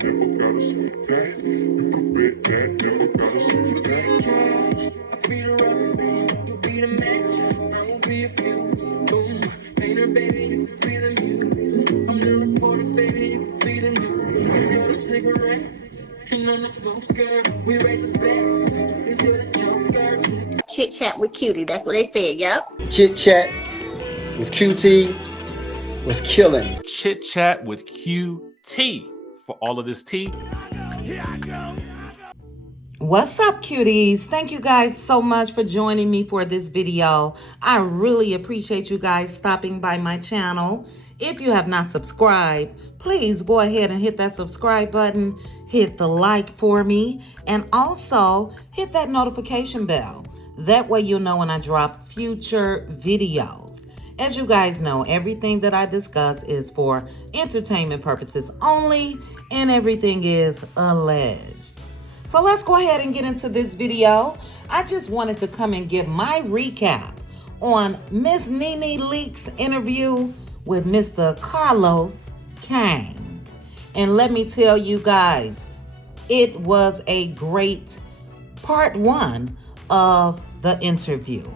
never gotta sweet that. You can bet that, never gotta sweet that. I'll be the rubber band, you'll be the match. I won't be a few. Boom, painter, baby, you can be the mute. I'm the reporter, baby, you can be the news. I got a cigarette, and I'm the smoker. We raise a bet, if you're the joker. Chit chat with cutie, that's what they said, yep. Chit chat with QT was killing. Chit chat with QT for all of this tea. What's up, cuties? Thank you guys so much for joining me for this video. I really appreciate you guys stopping by my channel. If you have not subscribed, please go ahead and hit that subscribe button, hit the like for me, and also hit that notification bell. That way you'll know when I drop future videos. As you guys know, everything that I discuss is for entertainment purposes only, and everything is alleged. So let's go ahead and get into this video. I just wanted to come and give my recap on Miss NeNe Leak's interview with Mr. Carlos King. And let me tell you guys, it was a great part one of the interview.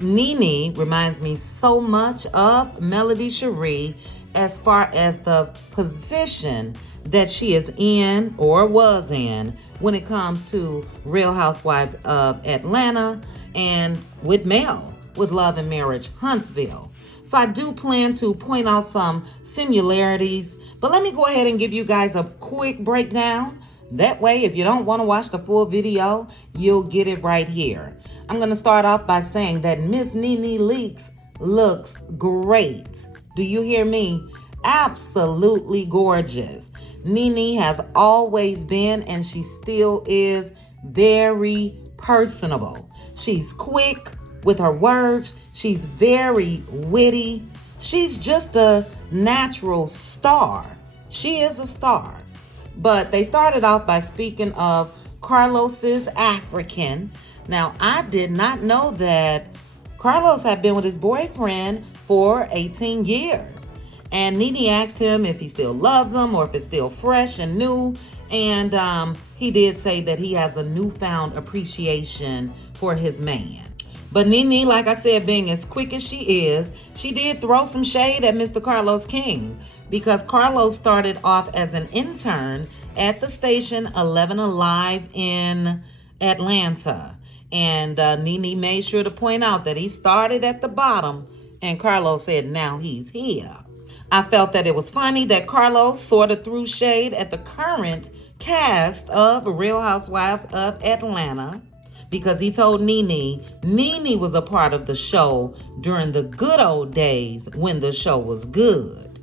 NeNe reminds me so much of Melody Shari as far as the position that she is in or was in when it comes to Real Housewives of Atlanta and with Mel with Love and Marriage Huntsville. So I do plan to point out some similarities, but let me go ahead and give you guys a quick breakdown. That way, if you don't want to watch the full video, you'll get it right here. I'm going to start off by saying that Miss NeNe Leakes looks great. Do you hear me? Absolutely gorgeous. NeNe has always been, and she still is, very personable. She's quick with her words. She's very witty. She's just a natural star. She is a star. But they started off by speaking of Carlos's African. Now, I did not know that Carlos had been with his boyfriend for 18 years. And NeNe asked him if he still loves him or if it's still fresh and new. And he did say that he has a newfound appreciation for his man. But NeNe, like I said, being as quick as she is, she did throw some shade at Mr. Carlos King, because Carlos started off as an intern at the station 11 Alive in Atlanta. And NeNe made sure to point out that he started at the bottom, and Carlos said now he's here. I felt that it was funny that Carlos sort of threw shade at the current cast of Real Housewives of Atlanta, because he told NeNe was a part of the show during the good old days when the show was good.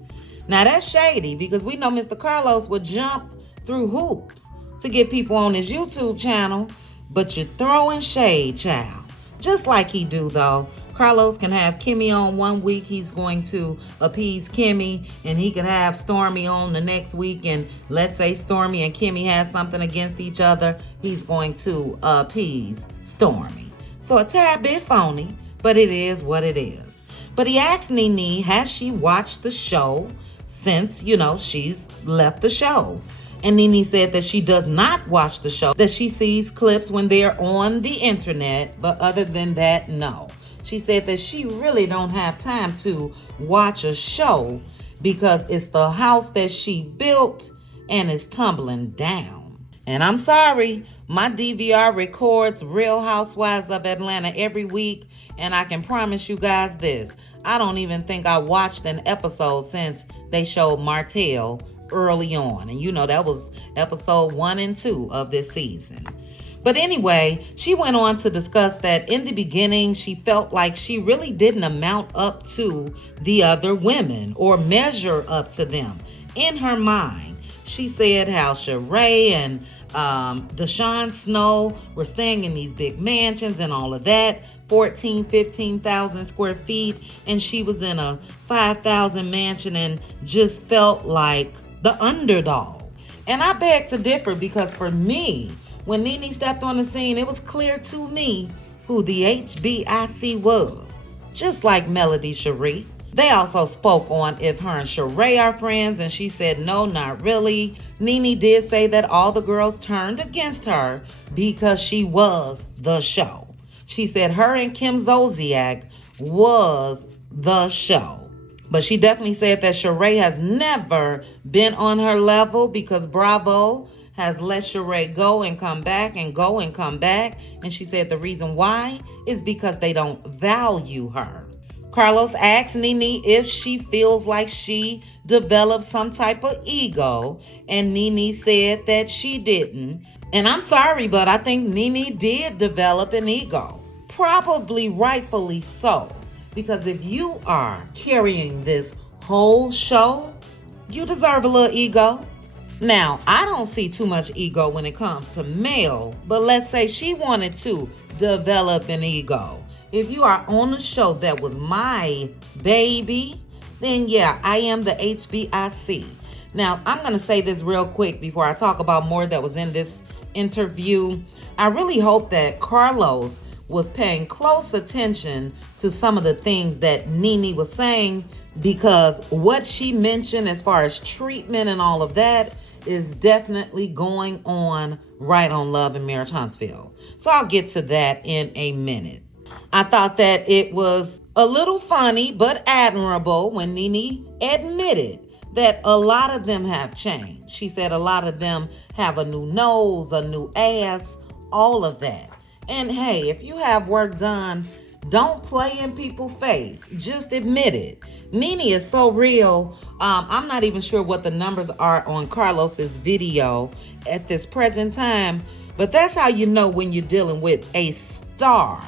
Now that's shady, because we know Mr. Carlos would jump through hoops to get people on his YouTube channel, but you're throwing shade, child. Just like he do, though. Carlos can have Kimmy on one week, he's going to appease Kimmy, and he can have Stormy on the next week, and let's say Stormy and Kimmy has something against each other, he's going to appease Stormy. So a tad bit phony, but it is what it is. But he asked NeNe, has she watched the show since, she's left the show? And NeNe said that she does not watch the show, that she sees clips when they're on the internet, but other than that, no. She said that she really don't have time to watch a show because it's the house that she built and it's tumbling down. And I'm sorry, my DVR records Real Housewives of Atlanta every week, and I can promise you guys this, I don't even think I watched an episode since they showed Martell early on. And that was episode 1 and 2 of this season. But anyway, she went on to discuss that in the beginning, she felt like she really didn't amount up to the other women or measure up to them. In her mind, she said how Shari and Deshaun Snow were staying in these big mansions and all of that, 15,000 square feet, and she was in a 5,000 mansion and just felt like the underdog. And I beg to differ, because for me, when NeNe stepped on the scene, it was clear to me who the HBIC was. Just like Melody Shari. They also spoke on if her and Shari are friends, and she said no, not really. NeNe did say that all the girls turned against her because she was the show. She said her and Kim Zolciak was the show. But she definitely said that Shari has never been on her level because Bravo has let Shari go and come back and go and come back. And she said the reason why is because they don't value her. Carlos asked NeNe if she feels like she developed some type of ego, and NeNe said that she didn't. And I'm sorry, but I think NeNe did develop an ego. Probably rightfully so, because if you are carrying this whole show, you deserve a little ego. Now, I don't see too much ego when it comes to Mel, but let's say she wanted to develop an ego. If you are on a show that was my baby, then yeah, I am the HBIC. Now, I'm going to say this real quick before I talk about more that was in this interview. I really hope that Carlos was paying close attention to some of the things that NeNe was saying, because what she mentioned as far as treatment and all of that is definitely going on right on Love and Marriage Huntsville. So I'll get to that in a minute. I thought that it was a little funny but admirable when NeNe admitted that a lot of them have changed. She said a lot of them have a new nose, a new ass, all of that. And hey, if you have work done, don't play in people's face. Just admit it. NeNe is so real. I'm not even sure what the numbers are on Carlos's video at this present time, but that's how you know when you're dealing with a star.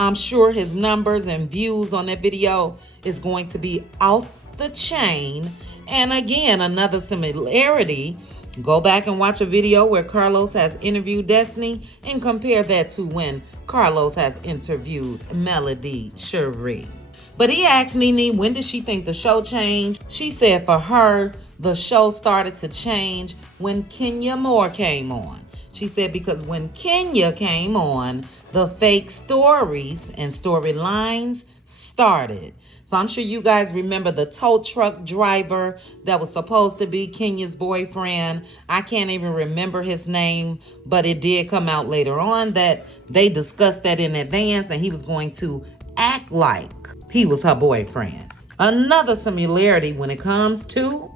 I'm sure his numbers and views on that video is going to be off the chain. And again, another similarity, go back and watch a video where Carlos has interviewed Destiny and compare that to when Carlos has interviewed Melody Shari. But he asked NeNe, when did she think the show changed? She said for her, the show started to change when Kenya Moore came on. She said because when Kenya came on, the fake stories and storylines started. So I'm sure you guys remember the tow truck driver that was supposed to be Kenya's boyfriend. I can't even remember his name, but it did come out later on that they discussed that in advance and he was going to act like he was her boyfriend. Another similarity when it comes to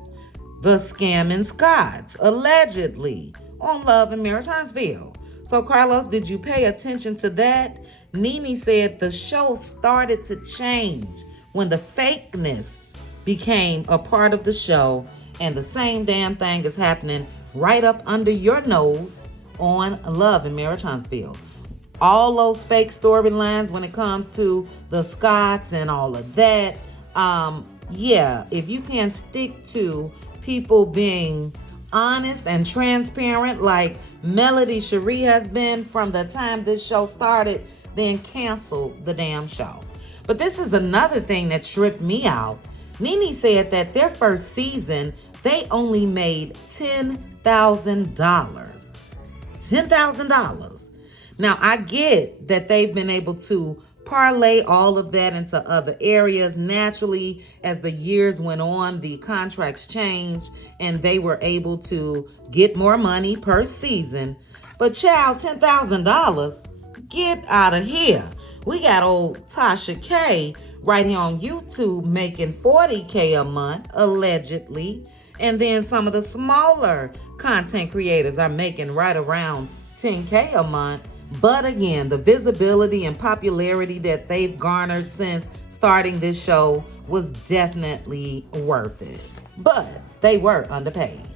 the scamming Scots, allegedly on Love and Marriage Huntsville. So Carlos, did you pay attention to that? NeNe said the show started to change when the fakeness became a part of the show, and the same damn thing is happening right up under your nose on Love and Marriage Huntsville. All those fake storylines when it comes to the Scots and all of that. Yeah, if you can stick to people being honest and transparent like Melody Shari has been from the time this show started, then cancel the damn show. But this is another thing that tripped me out. NeNe said that their first season, they only made $10,000. $10,000. Now, I get that they've been able to parlay all of that into other areas. Naturally, as the years went on, the contracts changed and they were able to get more money per season. But child, $10,000, get out of here. We got old Tasha K right here on YouTube making $40K a month, allegedly. And then some of the smaller content creators are making right around $10K a month. But again, the visibility and popularity that they've garnered since starting this show was definitely worth it. But they were underpaid.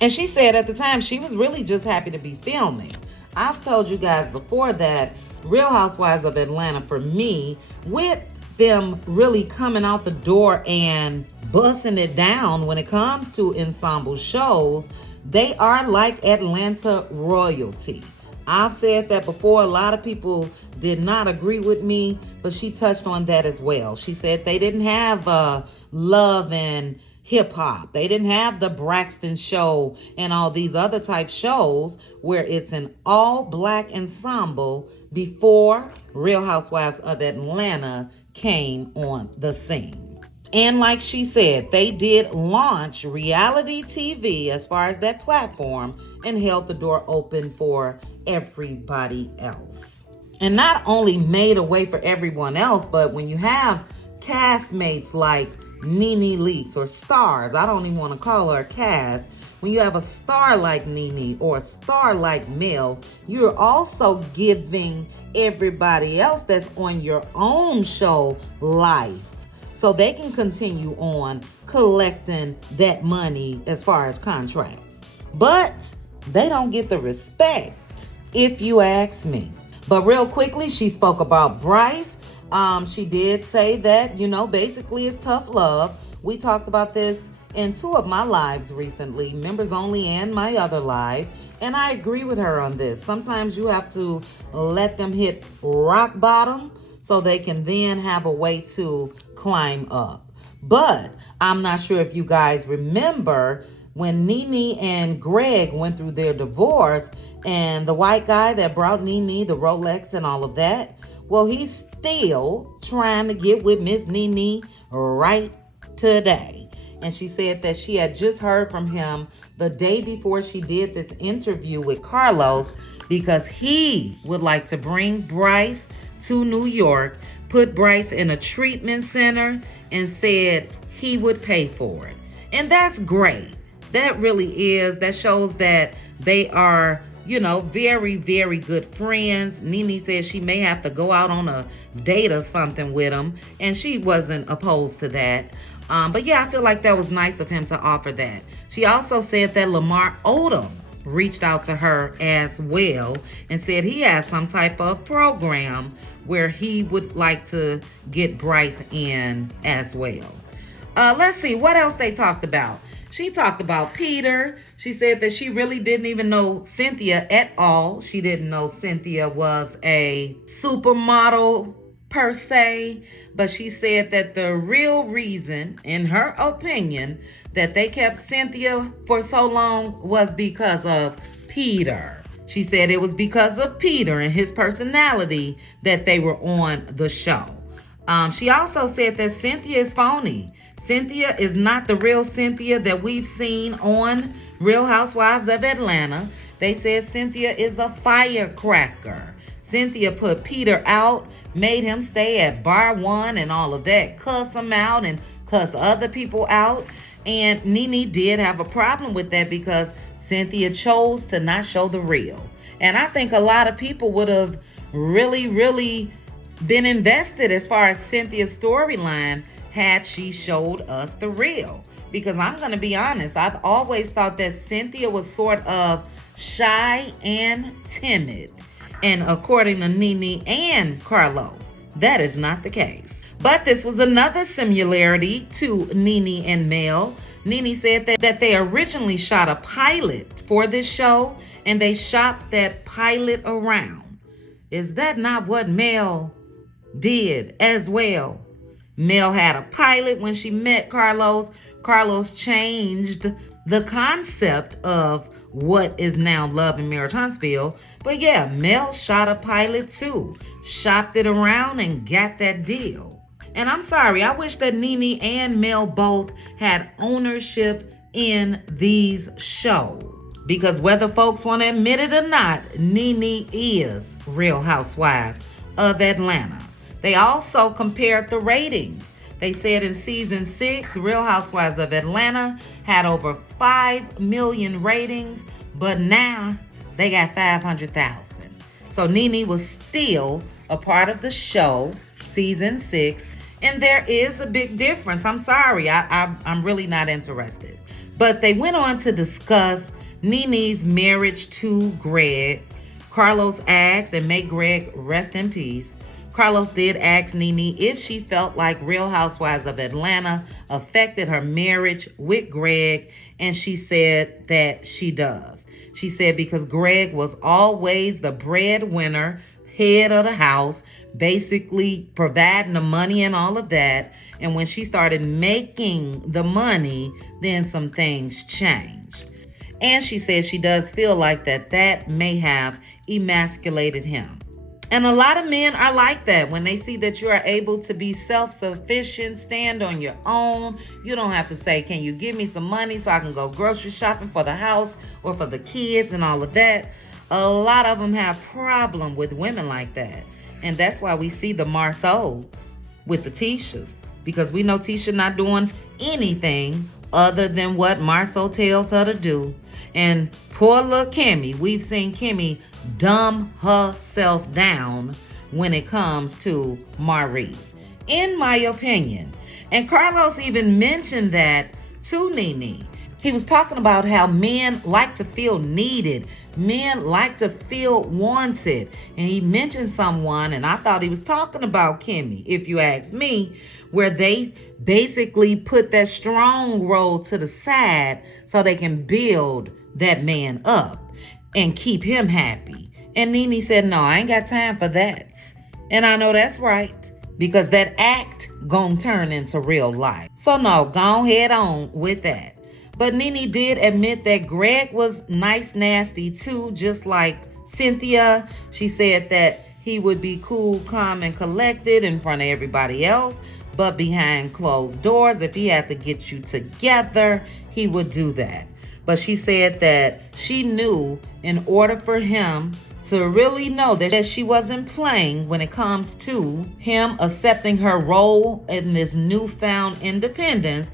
And she said at the time she was really just happy to be filming. I've told you guys before that Real Housewives of Atlanta, for me, with them really coming out the door and busting it down when it comes to ensemble shows, they are like Atlanta royalty. I've said that before. A lot of people did not agree with me, but she touched on that as well. She said they didn't have Love and Hip Hop. They didn't have the Braxton Show and all these other type shows where it's an all-black ensemble before Real Housewives of Atlanta came on the scene. And like she said, they did launch reality TV as far as that platform and held the door open for everybody else. And not only made a way for everyone else, but when you have castmates like NeNe Leakes or stars, I don't even want to call her a cast. When you have a star like NeNe or a star like Mel, you're also giving everybody else that's on your own show life, so they can continue on collecting that money as far as contracts. But they don't get the respect, if you ask me. But real quickly, she spoke about Bryce. She did say that, basically it's tough love. We talked about this in 2 of my lives recently, members only and my other live. And I agree with her on this. Sometimes you have to let them hit rock bottom so they can then have a way to climb up. But I'm not sure if you guys remember when NeNe and Greg went through their divorce, and the white guy that brought NeNe the Rolex and all of that, well, he's still trying to get with Miss NeNe right today. And she said that she had just heard from him the day before she did this interview with Carlos, because he would like to bring Bryce to New York, put Bryce in a treatment center, and said he would pay for it. And that's great. That really is. That shows that they are, very, very good friends. NeNe said she may have to go out on a date or something with him, and she wasn't opposed to that. But yeah, I feel like that was nice of him to offer that. She also said that Lamar Odom reached out to her as well and said he has some type of program where he would like to get Bryce in as well. Let's see what else they talked about. She talked about Peter. She said that she really didn't even know Cynthia at all. She didn't know Cynthia was a supermodel per se, but she said that the real reason, in her opinion, that they kept Cynthia for so long was because of Peter. She said it was because of Peter and his personality that they were on the show. She also said that Cynthia is phony. Cynthia is not the real Cynthia that we've seen on Real Housewives of Atlanta. They said Cynthia is a firecracker. Cynthia put Peter out, made him stay at bar 1 and all of that, cuss him out and cuss other people out. And NeNe did have a problem with that because Cynthia chose to not show the real. And I think a lot of people would have really, really been invested as far as Cynthia's storyline had she showed us the real. Because I'm going to be honest, I've always thought that Cynthia was sort of shy and timid. And according to NeNe and Carlos, that is not the case. But this was another similarity to NeNe and Mel. NeNe said that they originally shot a pilot for this show, and they shopped that pilot around. Is that not what Mel did as well? Mel had a pilot when she met Carlos. Carlos changed the concept of what is now Love and Marriage Huntsville. But yeah, Mel shot a pilot too, shopped it around and got that deal. And I'm sorry, I wish that NeNe and Mel both had ownership in these shows. Because whether folks want to admit it or not, NeNe is Real Housewives of Atlanta. They also compared the ratings. They said in season 6, Real Housewives of Atlanta had over 5 million ratings, but now they got 500,000. So NeNe was still a part of the show, season 6, and there is a big difference. I'm sorry, I'm really not interested. But they went on to discuss NeNe's marriage to Greg. Carlos asked, and may Greg rest in peace, Carlos did ask NeNe if she felt like Real Housewives of Atlanta affected her marriage with Greg, and she said that she does. She said because Greg was always the breadwinner, head of the house, basically providing the money and all of that, and when she started making the money, then some things changed. And she said she does feel like that may have emasculated him. And a lot of men are like that. When they see that you are able to be self-sufficient, stand on your own, you don't have to say, can you give me some money so I can go grocery shopping for the house or for the kids and all of that. A lot of them have problem with women like that. And that's why we see the Marceaus with the Tishas, because we know Tisha not doing anything other than what Marceau tells her to do. And poor little Kimmy, we've seen Kimmy dumb herself down when it comes to Maurice, in my opinion. And Carlos even mentioned that to NeNe. He was talking about how men like to feel needed. Men like to feel wanted. And he mentioned someone, and I thought he was talking about Kimmy, if you ask me, where they basically put that strong role to the side so they can build that man up and keep him happy. And NeNe said, no, I ain't got time for that. And I know that's right, because that act gonna turn into real life. So no, go head on with that. But NeNe did admit that Greg was nice nasty too, just like Cynthia. She said that he would be cool, calm, and collected in front of everybody else, but behind closed doors, if he had to get you together, he would do that. But she said that she knew in order for him to really know that she wasn't playing when it comes to him accepting her role in this newfound independence,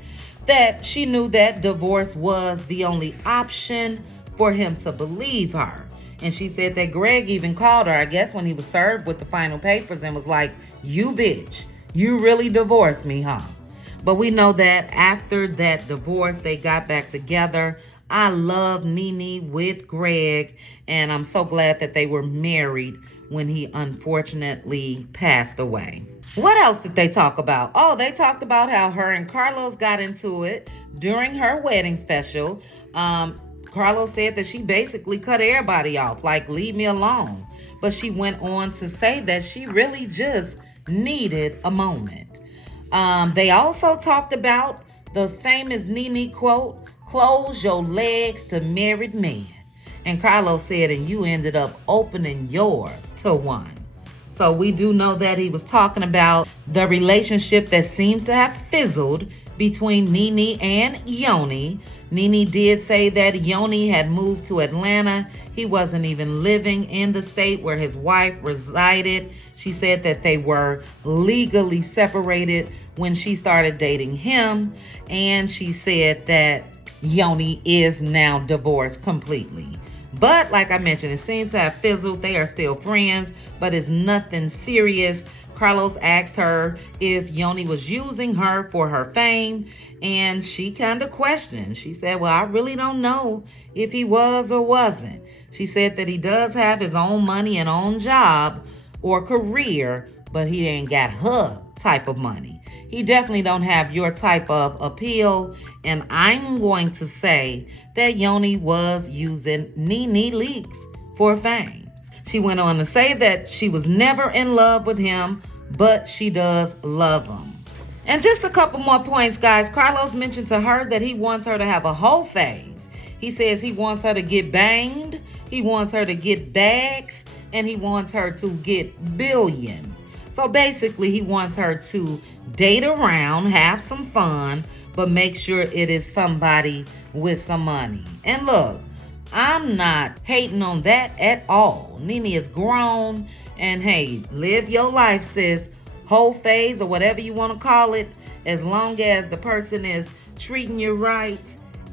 that she knew that divorce was the only option for him to believe her. And she said that Greg even called her, I guess, when he was served with the final papers and was like, you bitch, you really divorced me, huh? But we know that after that divorce, they got back together. I love NeNe with Greg, and I'm so glad that they were married when he unfortunately passed away. What else did they talk about? Oh, they talked about how her and Carlos got into it during her wedding special. Carlos said that she basically cut everybody off, like, leave me alone. But she went on to say that she really just needed a moment. They also talked about the famous NeNe quote, close your legs to married men. And Carlos said, and you ended up opening yours to one. So we do know that he was talking about the relationship that seems to have fizzled between NeNe and Yoni. NeNe did say that Yoni had moved to Atlanta. He wasn't even living in the state where his wife resided. She said that they were legally separated when she started dating him. And she said that Yoni is now divorced completely. But like I mentioned, it seems to have fizzled. They are still friends, but it's nothing serious. Carlos asked her if Yoni was using her for her fame, and she kind of questioned. She said, well, I really don't know if he was or wasn't. She said that he does have his own money and own job or career, but he ain't got her type of money. He definitely don't have your type of appeal, and I'm going to say that Yoni was using NeNe leaks for fame. She went on to say that she was never in love with him, but she does love him. And just a couple more points, guys. Carlos mentioned to her that he wants her to have a whole phase. He says he wants her to get banged, he wants her to get bags, and he wants her to get billions. So basically, he wants her to date around, have some fun, but make sure it is somebody with some money. And look, I'm not hating on that at all. NeNe is grown, and hey, live your life, sis. Whole phase or whatever you want to call it, as long as the person is treating you right,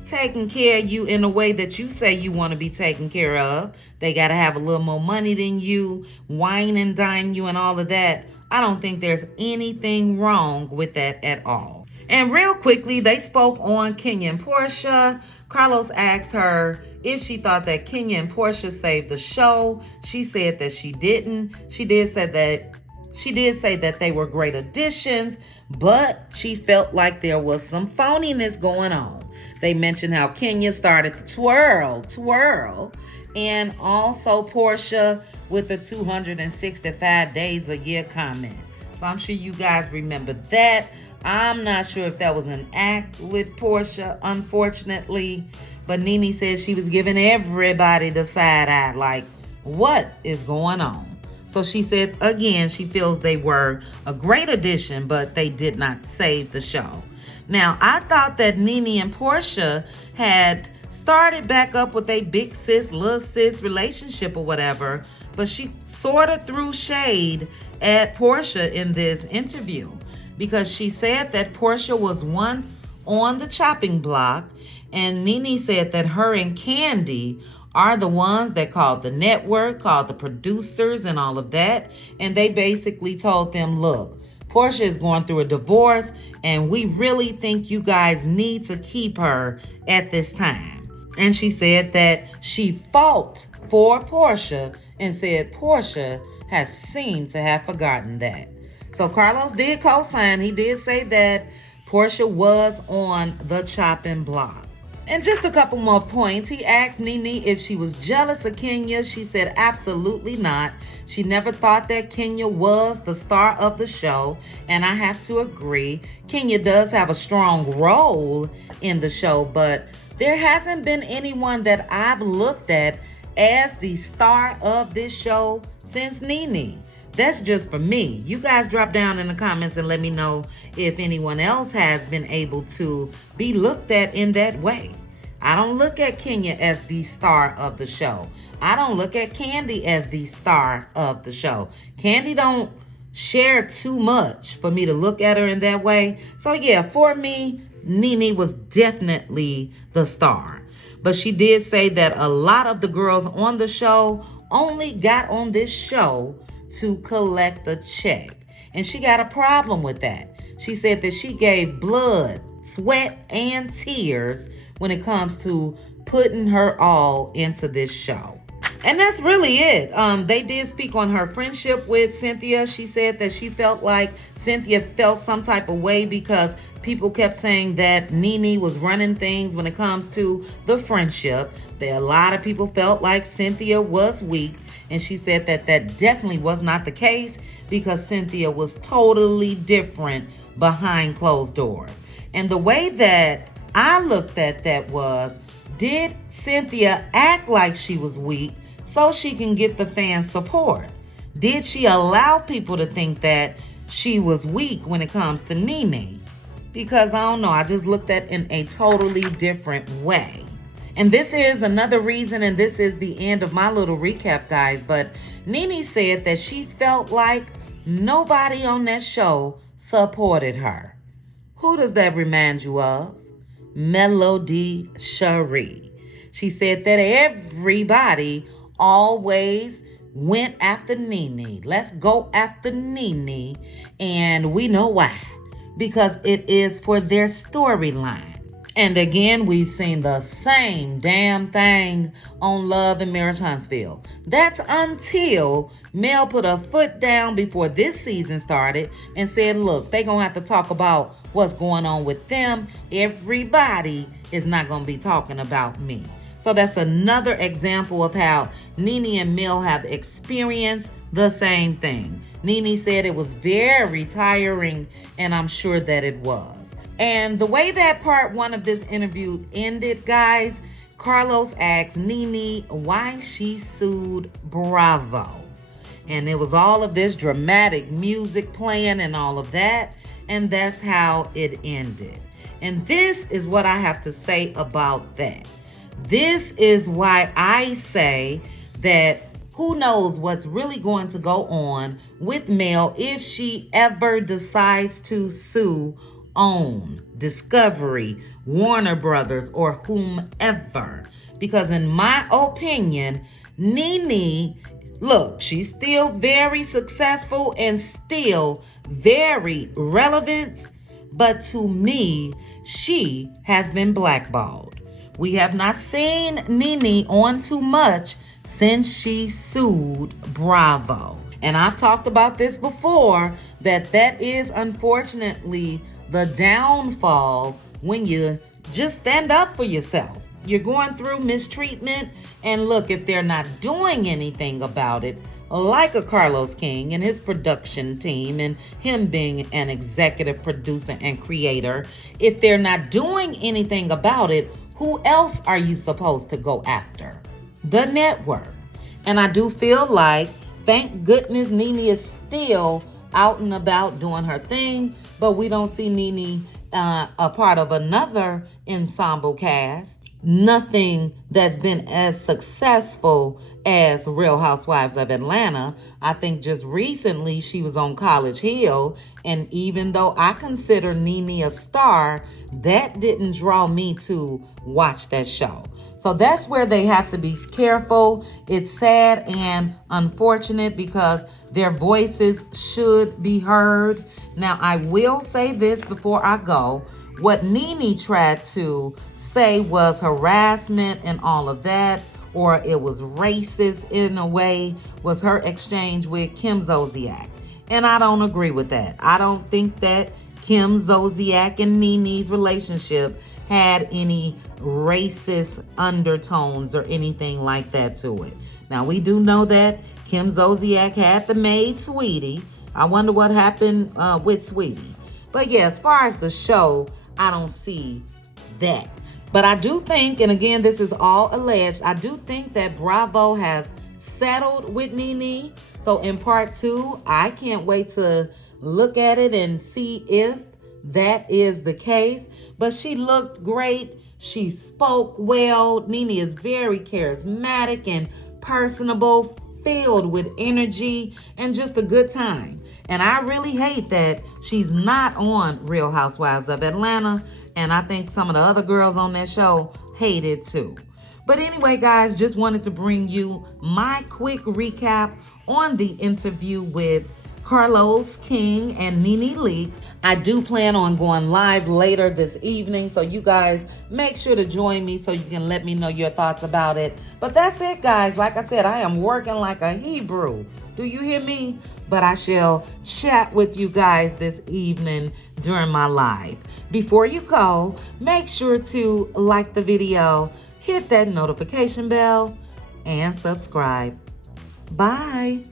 taking care of you in a way that you say you want to be taken care of. They got to have a little more money than you, wine and dine you and all of that. I don't think there's anything wrong with that at all. And real quickly, they spoke on Kenya and Porsha. Carlos asked her if she thought that Kenya and Porsha saved the show. She said that she didn't. She did say that they were great additions, but she felt like there was some phoniness going on. They mentioned how Kenya started to twirl, and also Porsha with the 265 days a year comment. So I'm sure you guys remember that. I'm not sure if that was an act with Porsha, unfortunately, but NeNe said she was giving everybody the side eye, like, what is going on? So she said, again, she feels they were a great addition, but they did not save the show. Now, I thought that NeNe and Porsha had started back up with a big sis, little sis relationship or whatever, but she sort of threw shade at Porsha in this interview because she said that Porsha was once on the chopping block, and NeNe said that her and Candy are the ones that called the network, called the producers and all of that, and they basically told them, look, Porsha is going through a divorce, and we really think you guys need to keep her at this time. And she said that she fought for Porsha and said Porsha has seemed to have forgotten that. So Carlos did co-sign. He did say that Porsha was on the chopping block. And just a couple more points. He asked NeNe if she was jealous of Kenya. She said absolutely not. She never thought that Kenya was the star of the show. And I have to agree. Kenya does have a strong role in the show, but there hasn't been anyone that I've looked at as the star of this show since NeNe. That's just for me. You guys drop down in the comments and let me know if anyone else has been able to be looked at in that way. I don't look at Kenya as the star of the show. I don't look at Candy as the star of the show. Candy don't share too much for me to look at her in that way. So yeah, for me, NeNe was definitely the star. But she did say that a lot of the girls on the show only got on this show to collect a check. And she got a problem with that. She said that she gave blood, sweat, and tears when it comes to putting her all into this show. And that's really it. They did speak on her friendship with Cynthia. She said that she felt like Cynthia felt some type of way because people kept saying that NeNe was running things when it comes to the friendship. That a lot of people felt like Cynthia was weak. And she said that that definitely was not the case because Cynthia was totally different behind closed doors. And the way that I looked at that was, did Cynthia act like she was weak so she can get the fan support? Did she allow people to think that she was weak when it comes to NeNe? Because I don't know, I just looked at it in a totally different way. And this is another reason, and this is the end of my little recap, guys. But NeNe said that she felt like nobody on that show supported her. Who does that remind you of? Melody Shari. She said that everybody always went after NeNe. Let's go after NeNe. And we know why. Because it is for their storyline. And again, we've seen the same damn thing on Love and Marriage Huntsville. That's until Mel put a foot down before this season started and said, look, they're going to have to talk about what's going on with them. Everybody is not going to be talking about me. So that's another example of how NeNe and Mel have experienced the same thing. NeNe said it was very tiring, and I'm sure that it was. And the way that part one of this interview ended, guys, Carlos asked NeNe why she sued Bravo. And it was all of this dramatic music playing and all of that. And that's how it ended. And this is what I have to say about that. This is why I say that who knows what's really going to go on with Mel if she ever decides to sue OWN, Discovery, Warner Brothers, or whomever. Because in my opinion, NeNe, look, she's still very successful and still very relevant. But to me, she has been blackballed. We have not seen NeNe on too much since she sued Bravo. And I've talked about this before, that is unfortunately the downfall when you just stand up for yourself. You're going through mistreatment, and look, if they're not doing anything about it, like a Carlos King and his production team and him being an executive producer and creator, if they're not doing anything about it, who else are you supposed to go after? The network. And I do feel like Thank goodness NeNe is still out and about doing her thing, but we don't see NeNe a part of another ensemble cast. Nothing that's been as successful as Real Housewives of Atlanta. I think just recently she was on College Hill, and even though I consider NeNe a star, that didn't draw me to watch that show. So that's where they have to be careful. It's sad and unfortunate because their voices should be heard. Now, I will say this before I go. What NeNe tried to say was harassment and all of that, or it was racist in a way, was her exchange with Kim Zolciak. And I don't agree with that. I don't think that Kim Zolciak and NeNe's relationship had any racist undertones or anything like that to it. Now, we do know that Kim Zolciak had the maid Sweetie. I wonder what happened with Sweetie. But yeah, as far as the show, I don't see that. But I do think, and again, this is all alleged, I do think that Bravo has settled with NeNe. So in part 2, I can't wait to look at it and see if that is the case. But she looked great. She spoke well. NeNe is very charismatic and personable, filled with energy and just a good time. And I really hate that she's not on Real Housewives of Atlanta. And I think some of the other girls on that show hate it too. But anyway, guys, just wanted to bring you my quick recap on the interview with Carlos King and NeNe Leakes. I do plan on going live later this evening, so you guys make sure to join me so you can let me know your thoughts about it. But that's it, guys. Like I said, I am working like a Hebrew. Do you hear me? But I shall chat with you guys this evening during my live. Before you go, make sure to like the video, hit that notification bell, and subscribe. Bye.